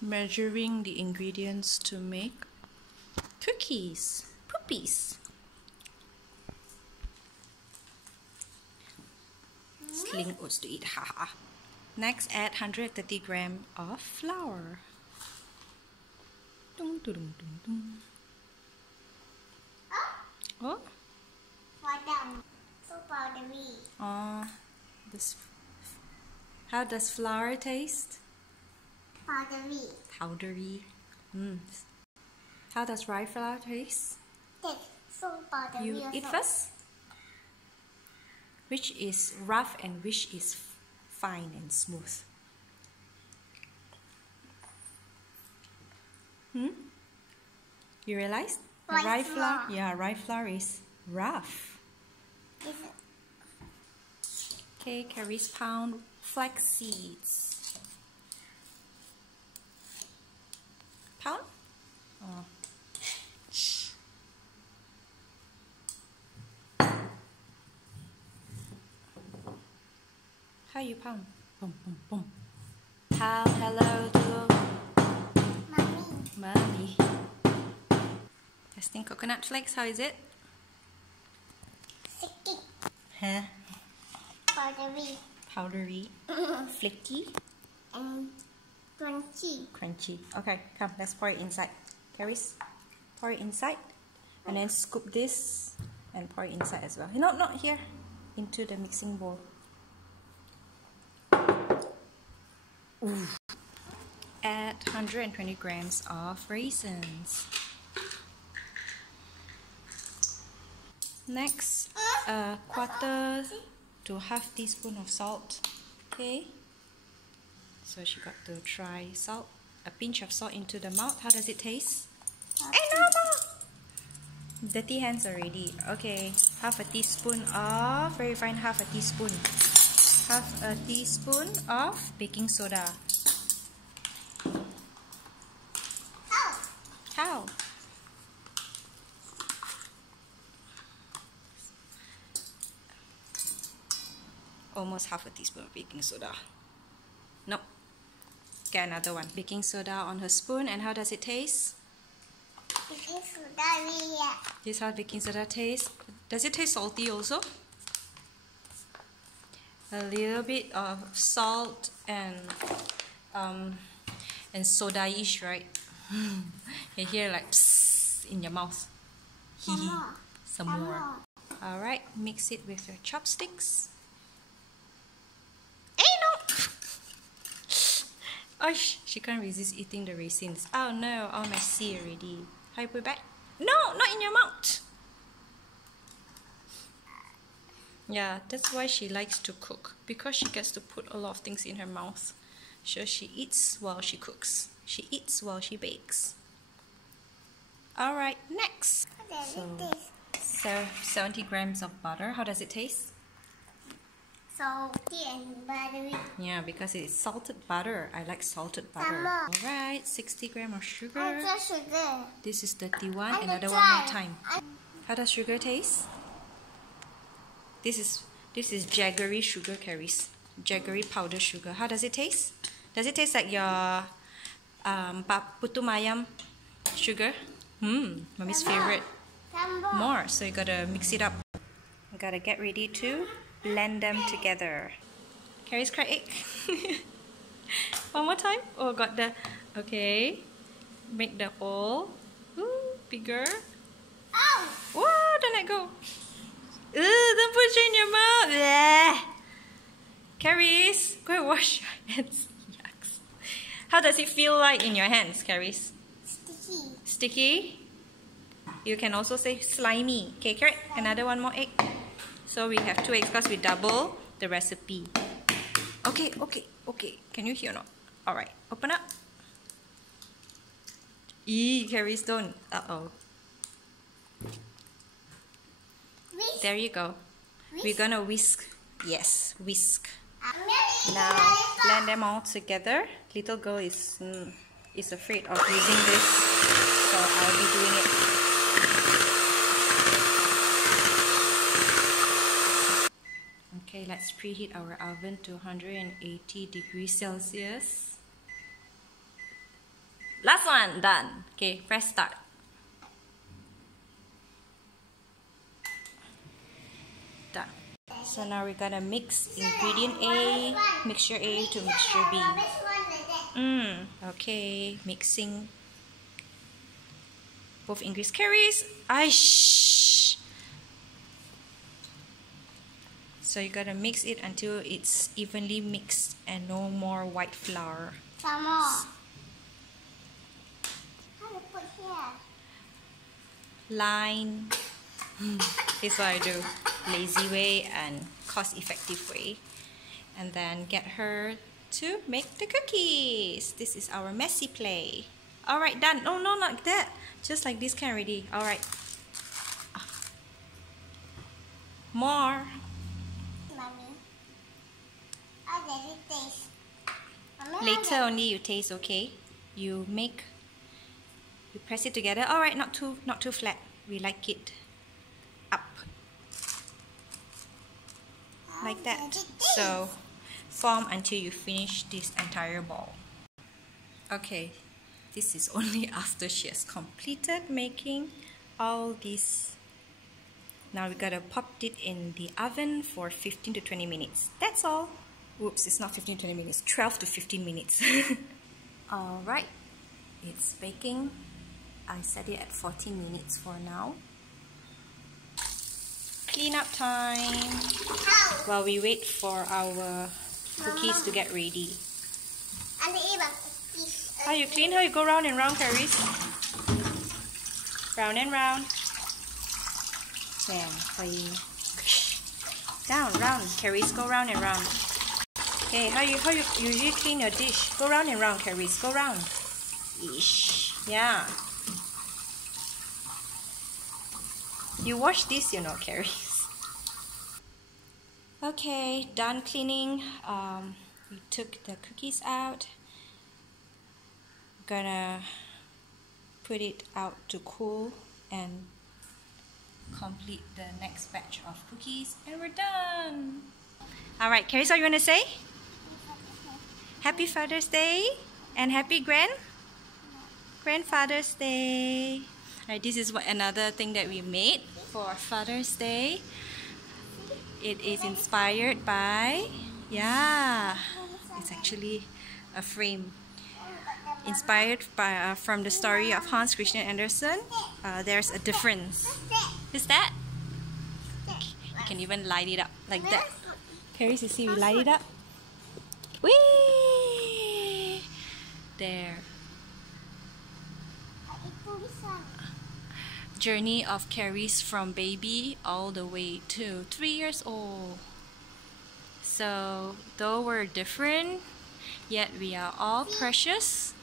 measuring the ingredients to make cookies, poopies. Sling oats to eat, haha. Next, add 130 grams of flour. Dum, dum, dum, dum, dum. Oh? So powdery. How does flour taste? Powdery. Powdery. How does rye flour taste? So powdery. You eat first? Which is rough and which is fine and smooth? You realize? Rye flour? Yeah, rye flour is rough. Okay, Charis pound flax seeds. Pound? Oh. How you pound? Boom, boom, boom. Pound hello to Mommy. Testing coconut flakes, how is it? Sticky. Huh? Powdery. Powdery. Flaky. And crunchy. Crunchy. Okay, come, let's pour it inside. Charis, pour it inside. And then scoop this and pour it inside as well. No, not here. Into the mixing bowl. Ooh. Add 120 grams of raisins. Next, a quarter to half teaspoon of salt. Okay. So she got to try salt. A pinch of salt into the mouth. How does it taste? Hey, no more! Dirty hands already. Okay. Half a teaspoon of, very fine, half a teaspoon. Half a teaspoon of baking soda. How? Almost half a teaspoon of baking soda. Nope. Get another one. Baking soda on her spoon. And how does it taste? Baking soda. This is how baking soda tastes. Does it taste salty also? A little bit of salt and soda-ish, right? You hear like psst in your mouth. Some more. Alright, mix it with your chopsticks. Oh, she can't resist eating the raisins. Oh no, all messy already. How you put it back? No, not in your mouth. Yeah, that's why she likes to cook. Because she gets to put a lot of things in her mouth. So she eats while she cooks. She eats while she bakes. Alright, next. So 70 grams of butter. How does it taste? Salty and buttery. Yeah, because it's salted butter. I like salted butter. Alright, 60 grams of sugar. Sugar. This is 31. Another one more time. How does sugar taste? This is jaggery sugar, Charis. Jaggery powder sugar. How does it taste? Does it taste like your putu mayam sugar? Mommy's favorite. More. So you gotta mix it up. You gotta get ready to blend them together. Charis, crack egg. One more time. Oh, got the. Okay. Make the hole. Ooh, bigger. Oh! Whoa, don't let go. Don't put it in your mouth. Bleh. Charis, go and wash your hands. Yucks. How does it feel like in your hands, Charis? Sticky. Sticky? You can also say slimy. Okay, correct. Another one more egg. So we have 2 eggs because we double the recipe. Okay. Can you hear or not? Alright, open up. Charis, don't. Uh-oh. There you go. We're gonna whisk. Yes, whisk. Now blend them all together. Little girl is afraid of using this, so I'll be doing it. Okay, let's preheat our oven to 180 degrees Celsius. Last one, done. Okay, press start. Done. So now we're gonna mix ingredient A, mixture A to mixture B. Okay, mixing both ingredients. Charis, so you gotta mix it until it's evenly mixed and no more white flour. Some more. How to put here? Line. This is what I do. Lazy way and cost-effective way. And then get her to make the cookies. This is our messy play. Alright, done. No, not like that. Just like this can already. Alright. More. Mommy, how does it taste? Mommy, Later only you taste, okay? You press it together. Alright, not too flat. We like it up. Like that. So form until you finish this entire ball. Okay, this is only after she has completed making all this. Now we gotta pop it in the oven for 15 to 20 minutes. That's all. Oops, it's not 15 to 20 minutes, 12 to 15 minutes. Alright, it's baking. I set it at 14 minutes for now. Cleanup time while we wait for our cookies to get ready. How you clean? How you go round and round, Charis? Round and round. Then clean. Down, round. Charis, go round and round. Okay, how you usually clean your dish? Go round and round, Charis. Go round. Ish. Yeah. You wash this, you know, Charis. Okay, done cleaning. We took the cookies out. Gonna put it out to cool and complete the next batch of cookies, and we're done. Alright, Charis, what you wanna say? Happy Father's Day and happy Grandfather's Day. Alright, this is another thing that we made for Father's Day. It is inspired by, it's actually a frame. Inspired by from the story of Hans Christian Andersen. There's a difference. Is that? You can even light it up like that. Charis, you see we light it up? Whee! There. Journey of Charis from baby all the way to 3 years old. So, though we're different, yet we are all precious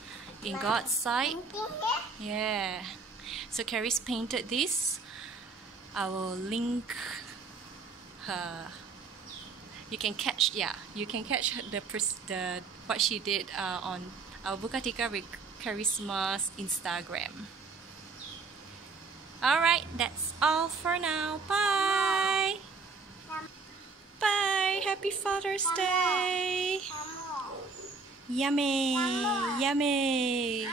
in God's sight. Yeah. So Charis painted this. I will link her. You can catch the what she did on our Buka Tika with Charisma's Instagram. Alright, that's all for now. Bye! Bye! Happy Father's Day! Yummy! Yummy!